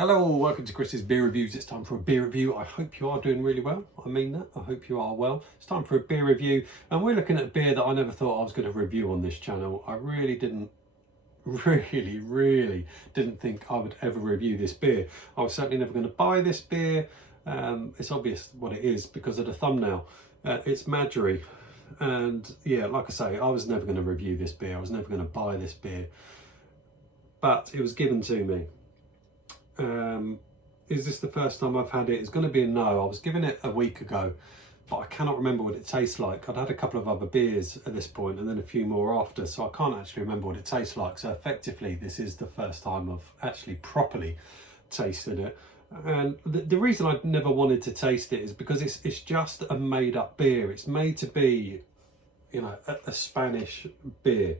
Hello, welcome to Chris's Beer Reviews. It's time for a beer review. I hope you are doing really well. I mean that. I hope you are well. It's time for a beer review, and we're looking at a beer that I never thought I was going to review on this channel. I really didn't didn't think I would ever review this beer. I was certainly never going to buy this beer. It's obvious what it is because of the thumbnail. It's MADRÍ, and yeah, like I say, I was never going to review this beer. I was never going to buy this beer, but it was given to me. Is this the first time I've had it? It's going to be a no. I was given it a week ago, but I cannot remember what it tastes like. I'd had a couple of other beers at this point and then a few more after, so I can't actually remember what it tastes like. So effectively, this is the first time I've actually properly tasted it. And the reason I never wanted to taste it is because it's just a made up beer. It's made to be, you know, a Spanish beer.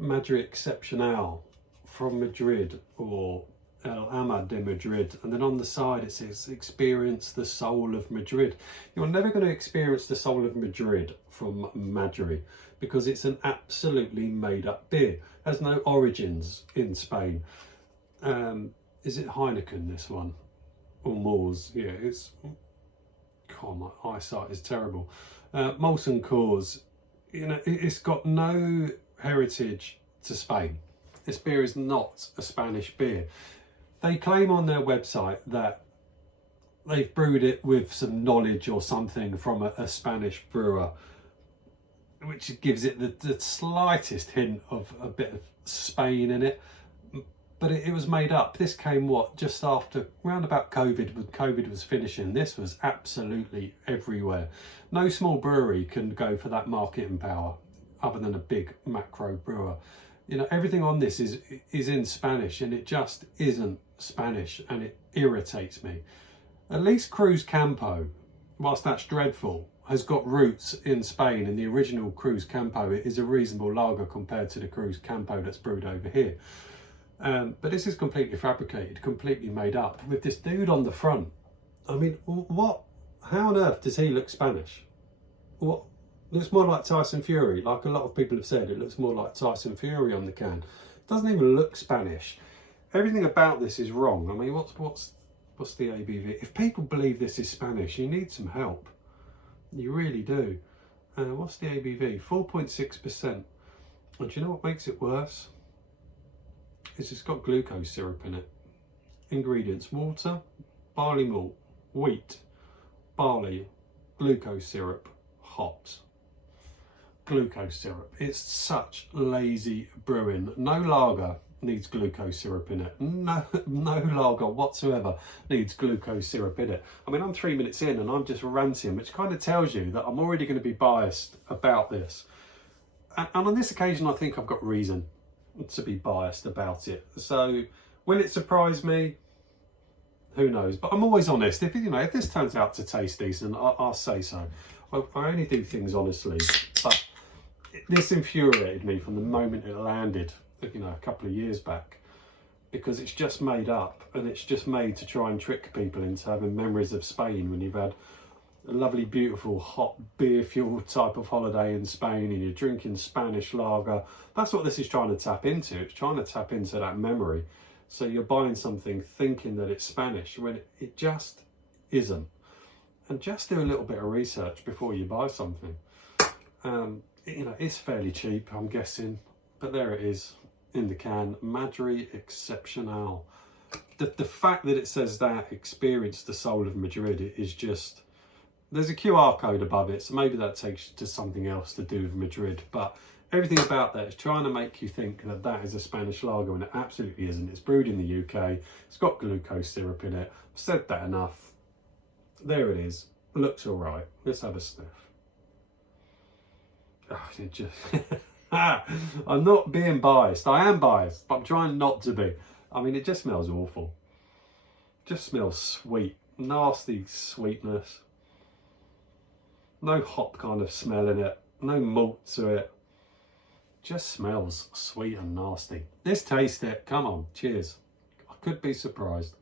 MADRÍ EXCEPCIONAL from Madrid, or El Ama de Madrid, and then on the side it says experience the soul of Madrid. You're never going to experience the soul of Madrid from MADRÍ because it's an absolutely made up beer. It has no origins in Spain. Is it Heineken, this one? Or Moors? Yeah, it's... God, my eyesight is terrible. Molson Coors, you know, it's got no heritage to Spain. This beer is not a Spanish beer. They claim on their website that they've brewed it with some knowledge or something from a Spanish brewer, which gives it the slightest hint of a bit of Spain in it. But it was made up. This came, what, just after, round about COVID, when COVID was finishing. This was absolutely everywhere. No small brewery can go for that marketing power other than a big macro brewer. You know, everything on this is in Spanish, and it just isn't Spanish, and it irritates me. At least Cruz Campo, whilst that's dreadful, has got roots in Spain, and the original Cruz Campo is a reasonable lager compared to the Cruz Campo that's brewed over here. But this is completely fabricated, completely made up, with this dude on the front. I mean, what? How on earth does he look Spanish? What? Looks more like Tyson Fury, like a lot of people have said. It looks more like Tyson Fury on the can. It doesn't even look Spanish. Everything about this is wrong. I mean, what's the ABV? If people believe this is Spanish, you need some help. You really do. What's the ABV? 4.6%. And do you know what makes it worse? Is it's got glucose syrup in it. Ingredients: water, barley malt, wheat, barley, glucose syrup, hops. Glucose syrup. It's such lazy brewing. No lager needs glucose syrup in it. No lager whatsoever needs glucose syrup in it. I mean, I'm 3 minutes in and I'm just ranting, which kind of tells you that I'm already going to be biased about this. And on this occasion, I think I've got reason to be biased about it. So, will it surprise me? Who knows? But I'm always honest. If this turns out to taste decent, I'll say so. I only do things honestly. But this infuriated me from the moment it landed, you know, a couple of years back, because it's just made up, and it's just made to try and trick people into having memories of Spain when you've had a lovely, beautiful, hot, beer-fueled type of holiday in Spain and you're drinking Spanish lager. That's what this is trying to tap into. It's trying to tap into that memory. So you're buying something thinking that it's Spanish when it just isn't. And just do a little bit of research before you buy something. You know, it's fairly cheap, I'm guessing, but there it is in the can. MADRÍ EXCEPCIONAL. The fact that it says that experience the soul of Madrid is just... There's a QR code above it, so maybe that takes you to something else to do with Madrid, but everything about that is trying to make you think that that is a Spanish lager, and it absolutely isn't. It's brewed in the UK, it's got glucose syrup in it. I've said that enough. There it is. Looks all right. Let's have a sniff. Oh, it just... I'm not being biased. I am biased, but I'm trying not to be. I mean, it just smells awful. It just smells sweet. Nasty sweetness. No hop kind of smell in it. No malt to it. Just smells sweet and nasty. Let's taste it. Come on. Cheers. I could be surprised.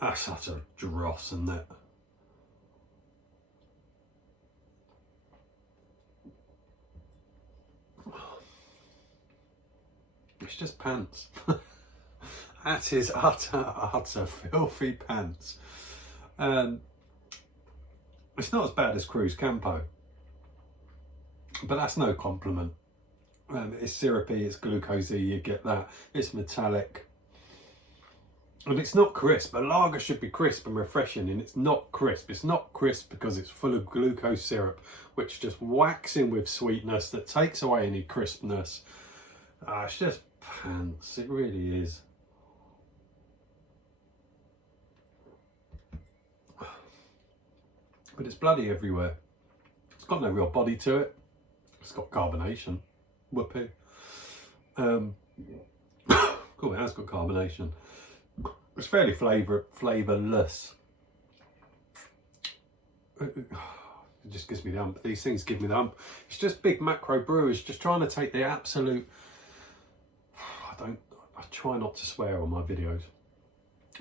That's such a dross, isn't it? It's just pants. That is utter filthy pants. It's not as bad as Cruz Campo, but that's no compliment. It's syrupy, it's glucosey, you get that. It's metallic. And it's not crisp. A lager should be crisp and refreshing, and it's not crisp. It's not crisp because it's full of glucose syrup, which just whacks in with sweetness that takes away any crispness. It's just pants. It really is. But it's bloody everywhere. It's got no real body to it. It's got carbonation. Whoopee. Oh, it has got carbonation. It's fairly flavourless. It just gives me the hump. These things give me the hump. It's just big macro brewers just trying to take the absolute... I try not to swear on my videos,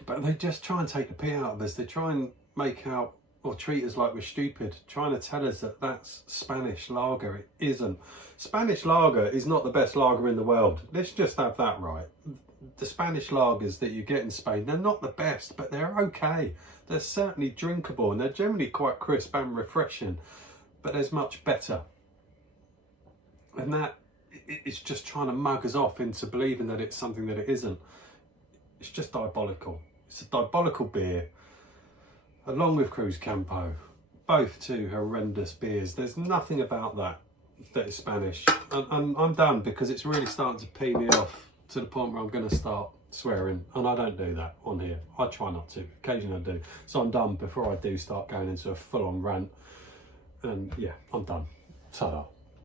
but they just try and take the pee out of us. They try and make out or treat us like we're stupid, trying to tell us that that's Spanish lager. It isn't. Spanish lager is not the best lager in the world. Let's just have that right. The Spanish lagers that you get in Spain, they're not the best, but they're okay. They're certainly drinkable, and they're generally quite crisp and refreshing, but there's much better. And that, it's just trying to mug us off into believing that it's something that it isn't. It's just diabolical. It's a diabolical beer, along with Cruz Campo. Both two horrendous beers. There's nothing about that is Spanish. And I'm done, because it's really starting to pee me off to the point where I'm going to start swearing, and I don't do that on here. I try not to. Occasionally I do. So I'm done before I do start going into a full-on rant. And yeah, I'm done. Ta-da.